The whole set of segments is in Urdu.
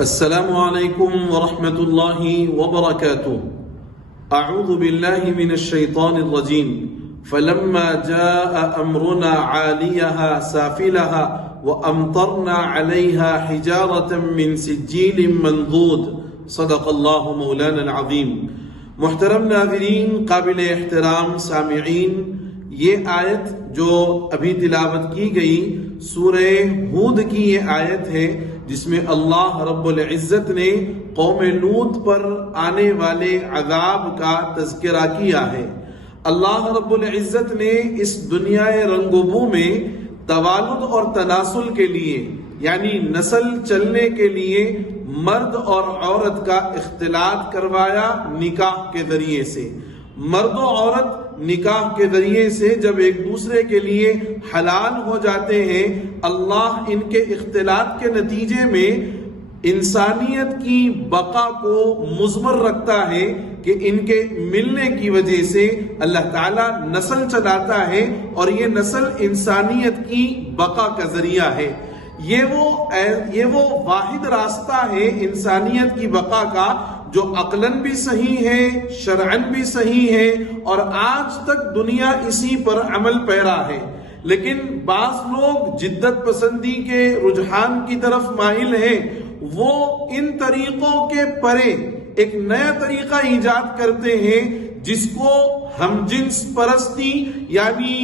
السلام علیکم ورحمۃ اللہ وبرکاتہ۔ اعوذ باللہ من الشیطان الرجیم۔ فلما جاء امرنا عالیها سافلها وامطرنا عليها حجارة من سجیل منضود۔ صدق اللہ مولانا العظیم۔ محترم ناظرین، قابل احترام سامعین، یہ آیت جو ابھی تلاوت کی گئی سورہ ہود کی یہ آیت ہے جس میں اللہ رب العزت نے قوم لوط پر آنے والے عذاب کا تذکرہ کیا ہے۔ اللہ رب العزت نے اس دنیا رنگ و بو میں توالد اور تناسل کے لیے یعنی نسل چلنے کے لیے مرد اور عورت کا اختلاط کروایا نکاح کے ذریعے سے۔ مرد و عورت نکاح کے ذریعے سے جب ایک دوسرے کے لیے حلال ہو جاتے ہیں، اللہ ان کے اختلاط کے نتیجے میں انسانیت کی بقا کو مضمر رکھتا ہے کہ ان کے ملنے کی وجہ سے اللہ تعالیٰ نسل چلاتا ہے اور یہ نسل انسانیت کی بقا کا ذریعہ ہے۔ یہ وہ واحد راستہ ہے انسانیت کی بقا کا جو عقلاً بھی صحیح ہے، شرعاً بھی صحیح ہے، اور آج تک دنیا اسی پر عمل پیرا ہے۔ لیکن بعض لوگ جدت پسندی کے رجحان کی طرف مائل ہیں، وہ ان طریقوں کے پرے ایک نیا طریقہ ایجاد کرتے ہیں جس کو ہم جنس پرستی یعنی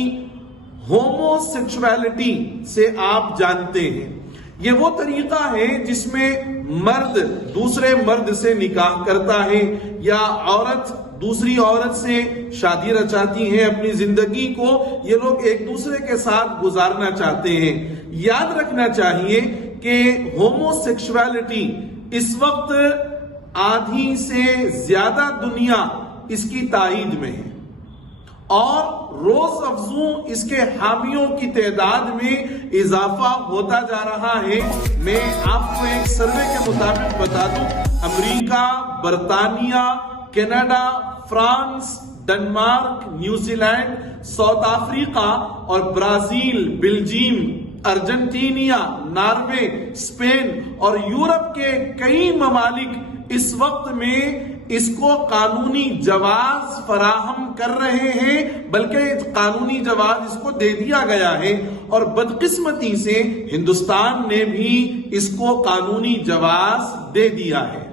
ہومو سیکشوالٹی سے آپ جانتے ہیں۔ یہ وہ طریقہ ہے جس میں مرد دوسرے مرد سے نکاح کرتا ہے یا عورت دوسری عورت سے شادی رچاتی ہے، اپنی زندگی کو یہ لوگ ایک دوسرے کے ساتھ گزارنا چاہتے ہیں۔ یاد رکھنا چاہیے کہ ہومو سیکشوالٹی اس وقت آدھی سے زیادہ دنیا اس کی تائید میں ہے اور روز افزوں اس کے حامیوں کی تعداد میں اضافہ ہوتا جا رہا ہے۔ میں آپ کو ایک سروے کے مطابق بتا دوں، امریکہ، برطانیہ، Canada, France, Denmark, New Zealand, South Africa اور برازیل، بیلجیم، ارجنٹینیا، ناروے، اسپین اور یورپ کے کئی ممالک اس وقت میں اس کو قانونی جواز فراہم کر رہے ہیں، بلکہ قانونی جواز اس کو دے دیا گیا ہے، اور بدقسمتی سے ہندوستان نے بھی اس کو قانونی جواز دے دیا ہے۔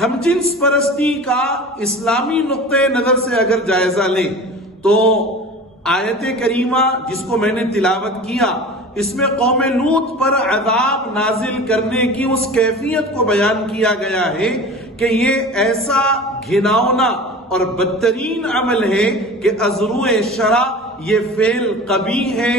ہم جنس پرستی کا اسلامی نقطہ نظر سے اگر جائزہ لیں تو آیت کریمہ جس کو میں نے تلاوت کیا اس میں قوم لوط پر عذاب نازل کرنے کی اس کیفیت کو بیان کیا گیا ہے کہ یہ ایسا گھناؤنا اور بدترین عمل ہے کہ ازروع شرع یہ فعل قبیح ہے،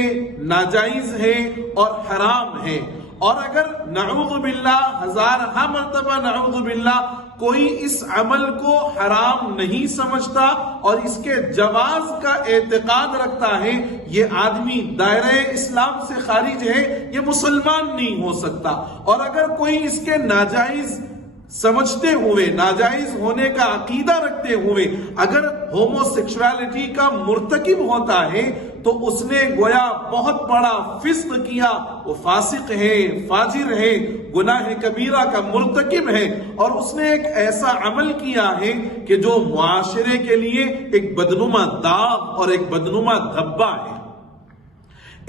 ناجائز ہے اور حرام ہے۔ اور اگر نعوذ باللہ، ہزارہ مرتبہ نعوذ باللہ، کوئی اس عمل کو حرام نہیں سمجھتا اور اس کے جواز کا اعتقاد رکھتا ہے، یہ آدمی دائرہ اسلام سے خارج ہے، یہ مسلمان نہیں ہو سکتا۔ اور اگر کوئی اس کے ناجائز سمجھتے ہوئے، ناجائز ہونے کا عقیدہ رکھتے ہوئے اگر ہومو سیکشوالٹی کا مرتکب ہوتا ہے تو اس نے گویا بہت بڑا فسق کیا، وہ فاسق ہے، فاجر ہے، گناہ کبیرہ کا مرتکب ہے، اور اس نے ایک ایسا عمل کیا ہے کہ جو معاشرے کے لیے ایک بدنما داغ اور ایک بدنما دھبہ ہے۔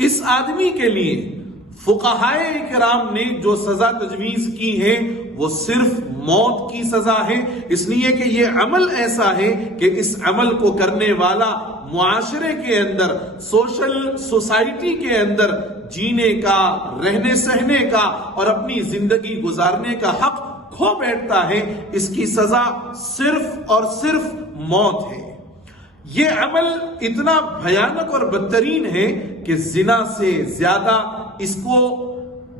اس آدمی کے لیے فقہائے کرام نے جو سزا تجویز کی ہے وہ صرف موت کی سزا ہے، اس لیے کہ یہ عمل ایسا ہے کہ اس عمل کو کرنے والا معاشرے کے اندر، سوسائٹی کے اندر جینے کا، رہنے سہنے کا اور اپنی زندگی گزارنے کا حق کھو بیٹھتا ہے۔ اس کی سزا صرف اور صرف موت ہے۔ یہ عمل اتنا بھیانک اور بدترین ہے کہ زنا سے زیادہ اس کو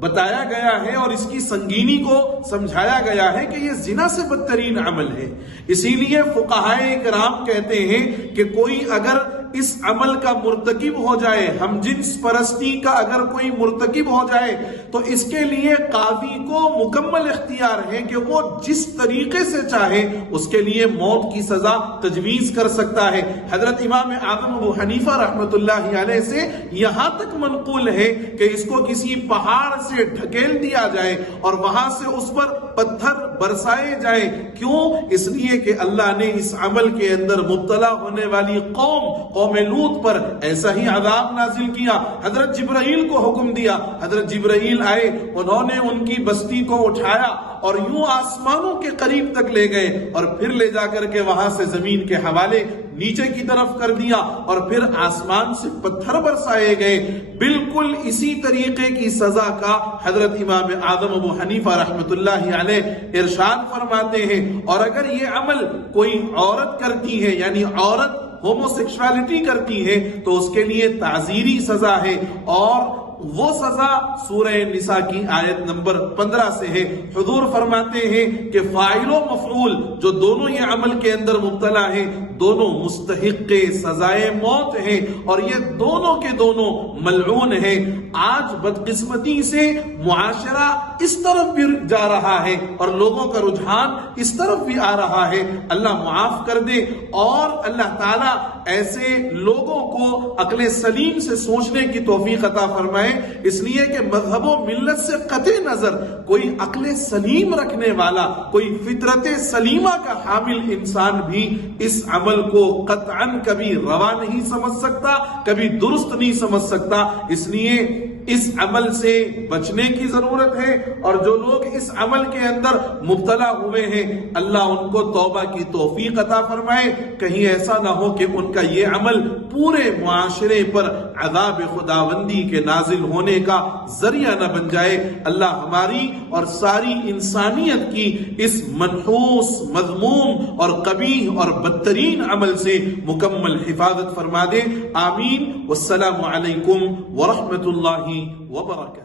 بتایا گیا ہے اور اس کی سنگینی کو سمجھایا گیا ہے کہ یہ زنا سے بدترین عمل ہے۔ اسی لیے فقہائے کرام کہتے ہیں کہ کوئی اگر اس عمل کا مرتکب ہو جائے، ہم جنس پرستی کا اگر کوئی مرتکب ہو جائے تو اس کے لیے قاضی کو مکمل اختیار ہے کہ وہ جس طریقے سے چاہے اس کے لیے موت کی سزا تجویز کر سکتا ہے۔ حضرت امام اعظم ابو حنیفہ رحمۃ اللہ علیہ سے یہاں تک منقول ہے کہ اس کو کسی پہاڑ سے ڈھکیل دیا جائے اور وہاں سے اس پر پتھر برسائے جائیں۔ کیوں؟ اس لیے کہ اللہ نے اس عمل کے اندر مبتلا ہونے والی قوم لوط پر ایسا ہی عذاب نازل کیا۔ حضرت جبرائیل کو حکم دیا، حضرت جبرائیل آئے، انہوں نے ان کی بستی کو اٹھایا اور یوں آسمانوں کے قریب تک لے گئے اور پھر لے جا کر کے وہاں سے زمین کے حوالے نیچے کی طرف کر دیا اور پھر آسمان سے پتھر برسائے گئے۔ بالکل اسی طریقے کی سزا کا حضرت امام اعظم ابو حنیفہ رحمۃ اللہ علیہ ارشاد فرماتے ہیں۔ اور اگر یہ عمل کوئی عورت کرتی ہے، یعنی عورت ہومو سیکشوالٹی کرتی ہے، تو اس کے لیے تعزیری سزا ہے، اور وہ سزا سورہ نساء کی آیت نمبر 15 سے ہے۔ حضور فرماتے ہیں کہ فاعل و مفعول جو دونوں یہ عمل کے اندر مبتلا ہیں، دونوں مستحق سزائے موت ہیں اور یہ دونوں کے دونوں ملعون ہیں۔ آج بدقسمتی سے معاشرہ اس طرف بھی جا رہا ہے اور لوگوں کا رجحان اس طرف بھی آ رہا ہے۔ اللہ معاف کر دے اور اللہ تعالیٰ ایسے لوگوں کو عقل سلیم سے سوچنے کی توفیق عطا فرمائے، اس لیے کہ مذہب و ملت سے قطع نظر کوئی عقل سلیم رکھنے والا، کوئی فطرت سلیمہ کا حامل انسان بھی اس عمل کو قطعاً کبھی روا نہیں سمجھ سکتا، کبھی درست نہیں سمجھ سکتا۔ اس لیے اس عمل سے بچنے کی ضرورت ہے، اور جو لوگ اس عمل کے اندر مبتلا ہوئے ہیں اللہ ان کو توبہ کی توفیق عطا فرمائے۔ کہیں ایسا نہ ہو کہ ان کا یہ عمل پورے معاشرے پر عذاب خداوندی کے نازل ہونے کا ذریعہ نہ بن جائے۔ اللہ ہماری اور ساری انسانیت کی اس منحوس، مذموم اور قبیح اور بدترین عمل سے مکمل حفاظت فرما دے۔ آمین۔ والسلام علیکم ورحمۃ اللہ وبرکاتہ۔